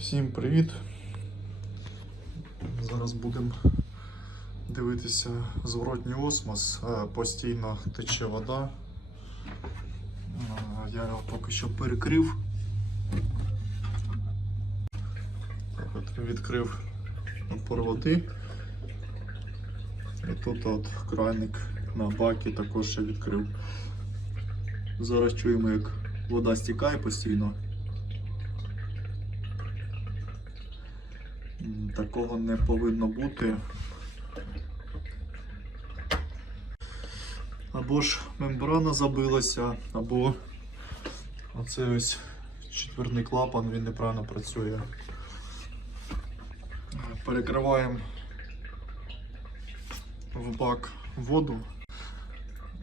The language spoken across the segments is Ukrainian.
Всім привіт! Зараз будемо дивитися зворотній осмос. Е, Постійно тече вода. Е, Я його поки що перекрив. Відкрив води. І тут от крайник на бакі також ще відкрив. Зараз чуємо, як вода стікає постійно. Такого не повинно бути. Або ж мембрана забилася, або оцей ось четвірний клапан, він неправильно працює. Перекриваємо в бак воду.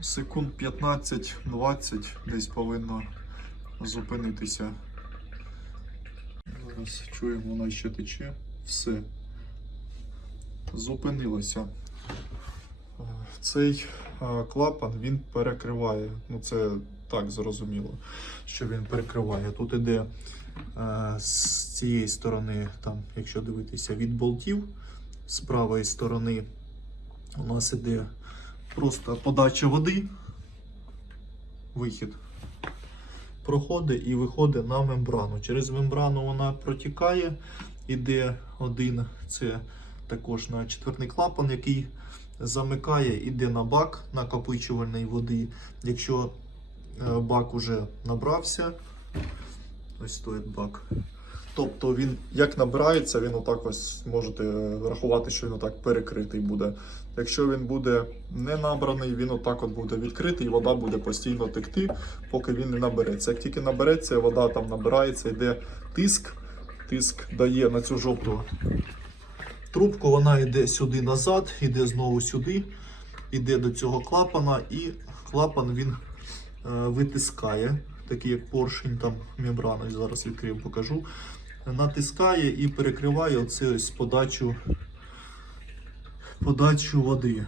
Секунд 15-20 десь повинно зупинитися. Зараз чуємо, воно ще тече. Все. Зупинилося. Е, Цей е, клапан він перекриває. Ну це так зрозуміло, що він перекриває. Тут іде е, з цієї сторони, там, якщо дивитися від болтів, з правої сторони у нас іде просто подача води, вихід проходить і виходить на мембрану. Через мембрану вона протікає, іде один, це також на четвертний клапан, який замикає, іде на бак накопичувальної води. Якщо е, бак уже набрався, ось стоїть бак. Тобто він як набирається, він отак ось можете рахувати, що він отак перекритий буде. Якщо він буде не набраний, він отак от буде відкритий, і вода буде постійно текти, поки він не набереться. Як тільки набереться, вода там набирається, йде тиск. Тиск дає на цю жовту трубку, вона йде сюди назад, йде знову сюди, йде до цього клапана, і клапан він е, витискає, такий як поршень, там мембрана, зараз відкрию, покажу. Натискає і перекриває оце ось подачу, подачу води.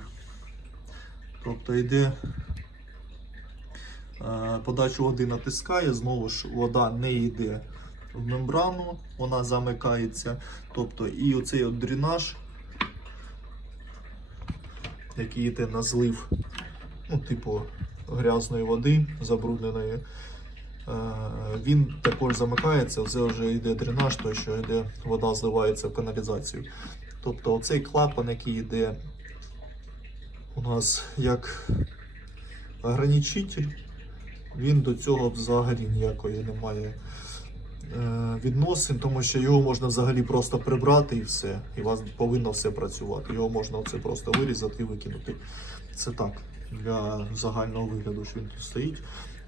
Тобто йде е, подачу води натискає, знову ж вода не йде в мембрану, вона замикається. Тобто і оцей от дренаж, який йде на злив, ну, типу грязної води, забрудненої, е, він також замикається, це вже йде дренаж, то що йде, вода зливається в каналізацію. Тобто оцей клапан, який йде у нас як ограничитель, він до цього взагалі ніякої не має е, відносин, тому що його можна взагалі просто прибрати і все. І у вас повинно все працювати. Його можна оце просто вирізати і викинути. Це так, для загального вигляду, що він тут стоїть.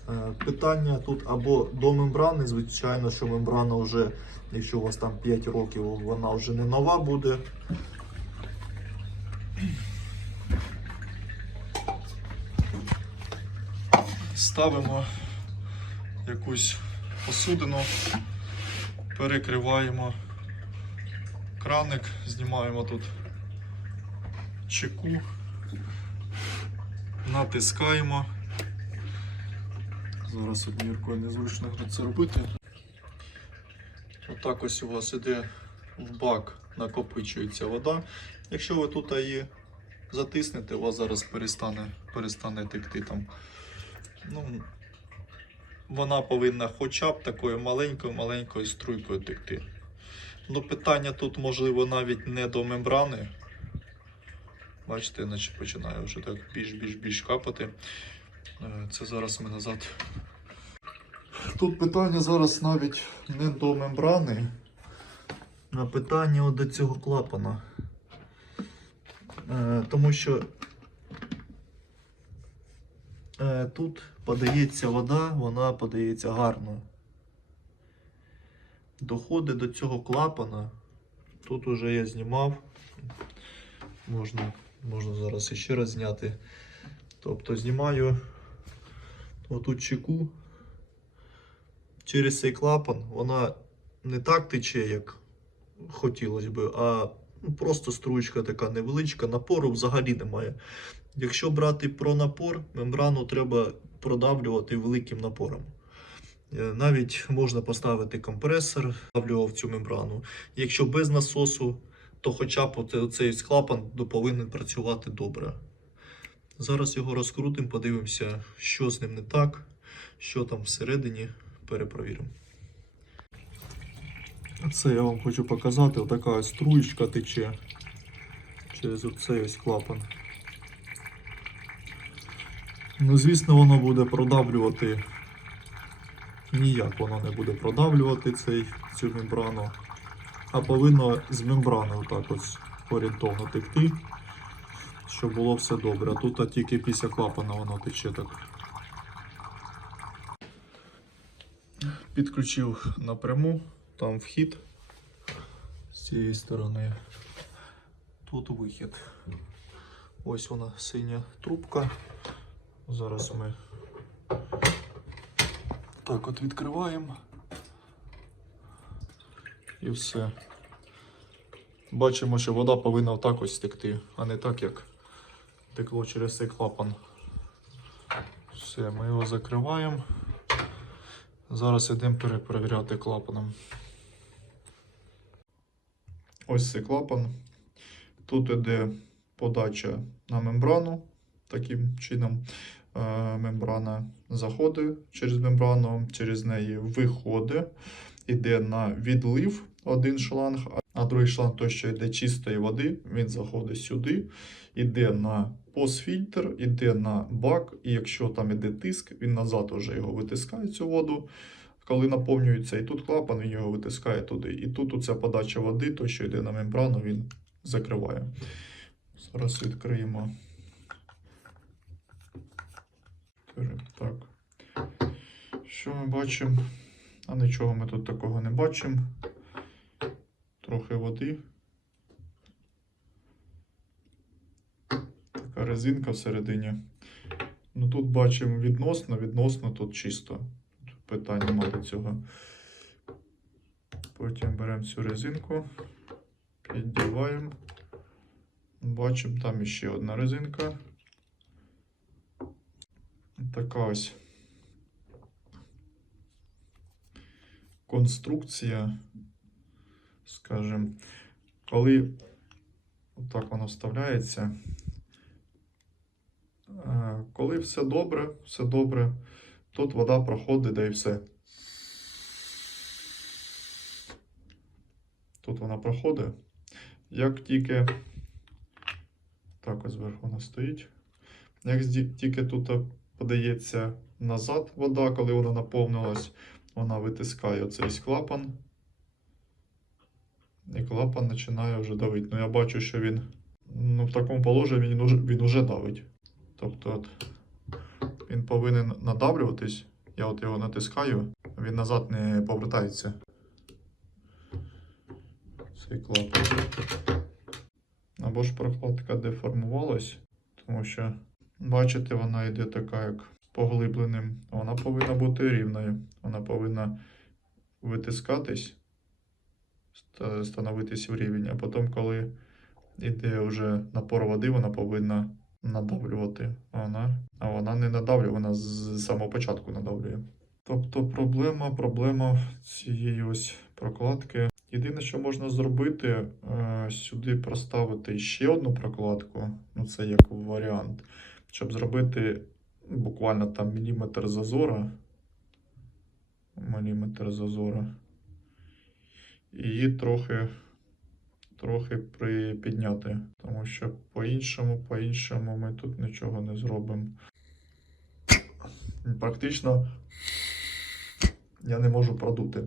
Е, Питання тут або до мембрани, звичайно, що мембрана вже, якщо у вас там 5 років, вона вже не нова буде. Ставимо якусь посудину, перекриваємо краник, знімаємо тут чеку, натискаємо. Зараз однією рукою незручно це робити. Отак ось у вас іде в бак, накопичується вода. Якщо ви тут її затиснете, у вас зараз перестане, перестане текти там. Ну, вона повинна хоча б такою маленькою-маленькою струйкою текти. Ну, питання тут, можливо, навіть не до мембрани. Бачите, наче починає вже так більш-більш-більш капати. Е, Це зараз ми назад. Тут питання зараз навіть не до мембрани, а питання до цього клапана. Е, Тому що тут подається вода, вона подається гарно. Доходить до цього клапана. Тут уже я знімав. Можна, можна зараз ще раз зняти. Тобто знімаю отут чеку. Через цей клапан вона не так тече, як хотілося би, а ну, просто струєчка така невеличка, напору взагалі немає. Якщо брати про напор, мембрану треба продавлювати великим напором. Е, Навіть можна поставити компресор, вставлював цю мембрану. Якщо без насосу, то хоча б оцей клапан повинен працювати добре. Зараз його розкрутимо, подивимося, що з ним не так, що там всередині, перепровіримо. Це я вам хочу показати, отака струєчка тече через оцей ось клапан. Ну, звісно, воно буде продавлювати. Ніяк воно не буде продавлювати цей, цю мембрану. А повинно з мембрани отак ось орієнтовно текти, щоб було все добре. А тут а тільки після клапана воно тече так. Підключив напряму, там вхід з цієї сторони. Тут вихід. Ось вона синя трубка. Зараз ми так от відкриваємо. І все. Бачимо, що вода повинна отак ось текти, а не так, як текло через цей клапан. Все, ми його закриваємо. Зараз йдемо перепровіряти клапаном. Ось цей клапан. Тут іде подача на мембрану. Таким чином мембрана заходить через мембрану, через неї виходить, іде на відлив один шланг, а другий шланг той, що йде чистої води, він заходить сюди, іде на постфільтр, іде на бак, і якщо там іде тиск, він назад вже його витискає цю воду. Коли наповнюється і тут клапан, він його витискає туди. І тут оця подача води, то, що йде на мембрану, він закриває. Зараз відкриємо. Так. Що ми бачимо? А нічого ми тут такого не бачимо. Трохи води. Така резинка всередині. Ну тут бачимо відносно, відносно тут чисто. Тут питань немає до цього. Потім беремо цю резинку, піддіваємо. Бачимо, там іще одна резинка. Така ось конструкція, скажімо, коли отак воно вставляється. е, Коли все добре, все добре, тут вода проходить, да і все. Тут вона проходить. Як тільки так ось зверху вона стоїть. Як тільки тут подається назад вода, коли вона наповнилась, вона витискає оцей клапан. І клапан починає вже давити. Ну я бачу, що він ну, в такому положенні він уже, він уже давить. Тобто от, він повинен надавлюватись. Я от його натискаю, він назад не повертається. Цей клапан. Або ж прокладка деформувалась, тому що, бачите, вона йде така, як поглибленим. Вона повинна бути рівною. Вона повинна витискатись, ста- становитись в рівень. А потім, коли йде вже напор води, вона повинна надавлювати. А вона, а вона не надавлює, вона з самого початку надавлює. Тобто проблема, проблема цієї ось прокладки. Єдине, що можна зробити, е, сюди проставити ще одну прокладку, ну це як варіант, щоб зробити буквально там міліметр зазора. Міліметр зазора. Її трохи, трохи припідняти, тому що по-іншому, по-іншому ми тут нічого не зробимо. Практично я не можу продути.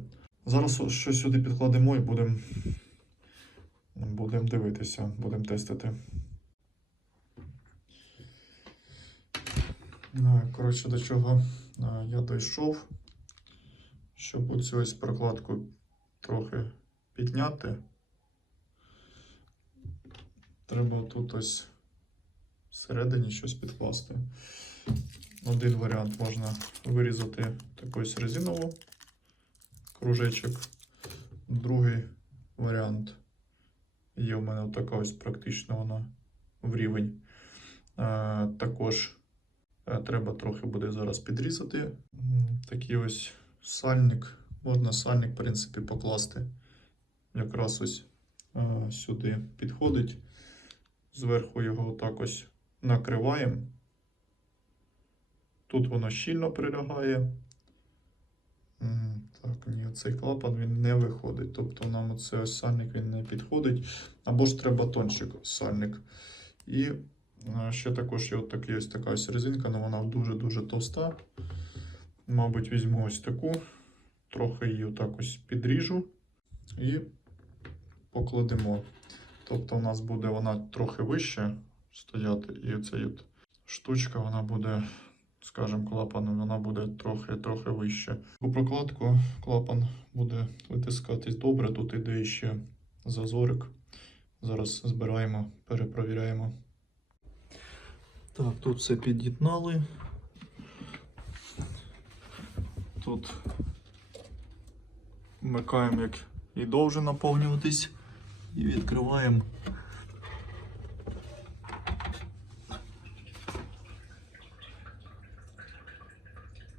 Зараз щось сюди підкладемо і будемо будем дивитися, будемо тестити. Коротше, до чого е, я дійшов, щоб оцю ось прокладку трохи підняти. Треба тут ось всередині щось підкласти. Один варіант можна вирізати таку ось резинову кружечок. Другий варіант є в мене така ось практично вона в рівень. Е, також е, треба трохи буде зараз підрізати такі ось сальник. Можна сальник, в принципі, покласти. Якраз ось сюди підходить. Зверху його отак ось накриваємо. Тут воно щільно прилягає. Так, ні, цей клапан він не виходить. Тобто нам оцей ось сальник він не підходить. Або ж треба тончик сальник. І ще також є от ось така ось резинка, але вона дуже-дуже товста. Мабуть, візьму ось таку, трохи її отак ось підріжу і покладемо. Тобто, у нас буде вона трохи вище стояти, і от штучка вона буде, скажімо, клапаном, вона буде трохи, трохи вище. У прокладку клапан буде витискатись добре. Тут іде ще зазорик. Зараз збираємо, перепровіряємо. Так, тут все під'єднали. Тут вмикаємо, як і довже наповнюватись, і відкриваємо.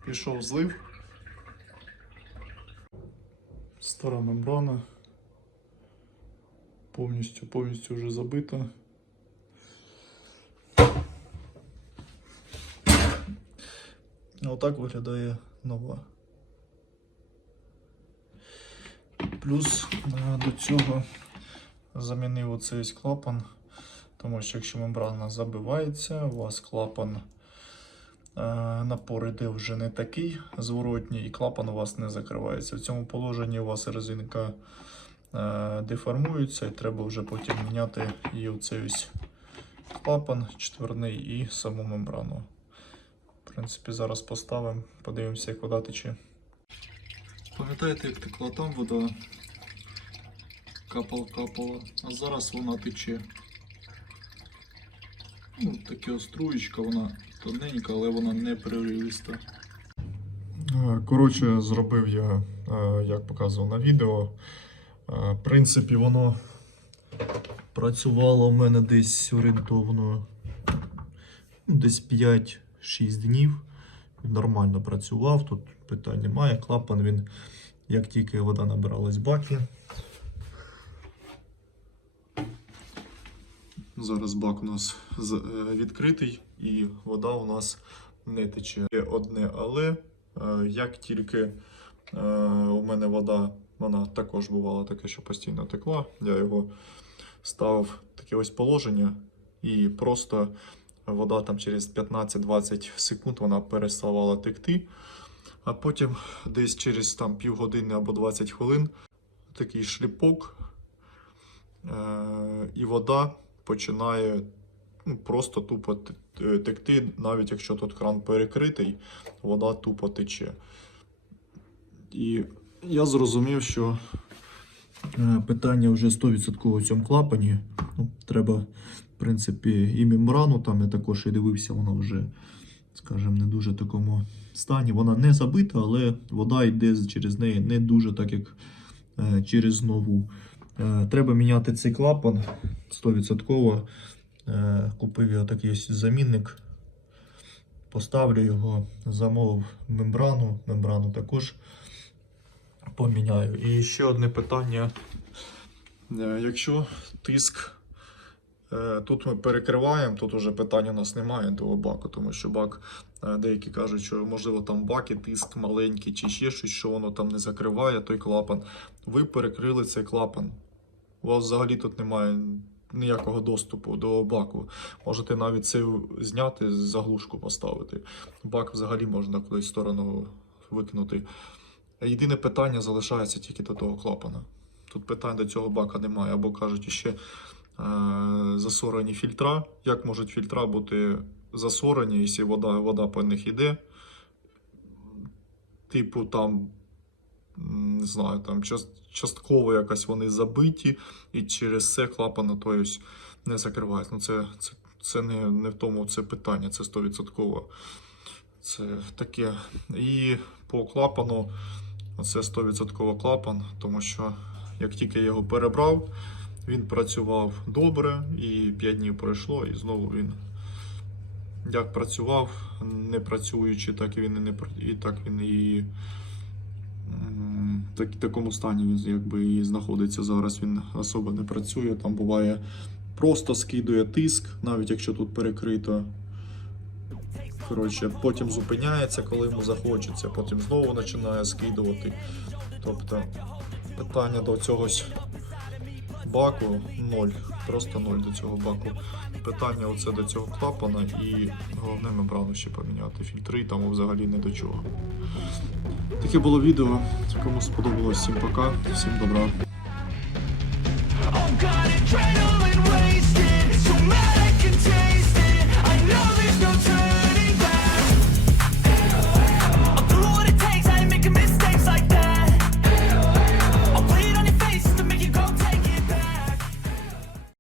Пішов злив. Стара мембрана. Повністю, повністю вже забита. Отак виглядає нова. Плюс до цього замінив оцей клапан, тому що якщо мембрана забивається, у вас клапан е, напор іде вже не такий зворотній, і клапан у вас не закривається. В цьому положенні у вас резинка е, деформується, і треба вже потім міняти і оцей клапан четверний і саму мембрану принципі, зараз поставимо, подивимося, як вода тече. Пам'ятаєте, як текла там вода капала-капала, а зараз вона тече. Ну, Таке оструєчка, вона тоненька, але вона не переривіста. Коротше, зробив я, як показував на відео. В принципі, воно працювало в мене десь орієнтовно ну, десь 5 6 днів. Нормально працював, тут питань немає. Клапан він, як тільки вода набиралась в баки. Зараз бак у нас е, відкритий і вода у нас не тече. Є одне, але е, як тільки е, у мене вода, вона також бувала таке, що постійно текла, я його ставив таке ось положення і просто вода там через 15-20 секунд вона переставала текти. А потім десь через там півгодини або 20 хвилин такий шліпок, е- і вода починає ну, просто тупо т- текти, навіть якщо тут кран перекритий, вода тупо тече. І я зрозумів, що е, питання вже 100% в цьому клапані. Ну, треба, в принципі, і мембрану, там я також і дивився, вона вже, скажімо, не дуже такому стані. Вона не забита, але вода йде через неї не дуже так, як е, через нову. Е, Треба міняти цей клапан 100%. Е, Купив я такий замінник. Поставлю його, замовив мембрану. Мембрану також поміняю. І ще одне питання. Якщо тиск Тут ми перекриваємо, тут уже питання у нас немає до баку, тому що бак, е, деякі кажуть, що можливо там в бакі тиск маленький чи ще щось, що воно там не закриває той клапан. Ви перекрили цей клапан. У вас взагалі тут немає ніякого доступу до баку. Можете навіть це зняти, заглушку поставити. Бак взагалі можна кудись в сторону викинути. Єдине питання залишається тільки до того клапана. Тут питань до цього бака немає. Або кажуть, ще е, засорені фільтра. Як можуть фільтра бути засорені, якщо вода, вода по них йде? Типу там, не знаю, там частково якось вони забиті, і через це клапан той ось не закривається. Ну, це, це, це не, не в тому це питання, це 100%. Це таке. І по клапану, це 100% клапан, тому що як тільки я його перебрав, він працював добре, і 5 днів пройшло, і знову він як працював, не працюючи, так і він і не і так він і так, такому стані він якби і знаходиться зараз. Він особо не працює. Там буває просто скидує тиск, навіть якщо тут перекрито. Коротше, потім зупиняється, коли йому захочеться, потім знову починає скидувати. Тобто питання до цього баку ноль. Просто ноль до цього баку. Питання оце до цього клапана і головне мембрану ще поміняти. Фільтри там взагалі не до чого. Таке було відео. Кому сподобалось, всім пока, всім добра. Oh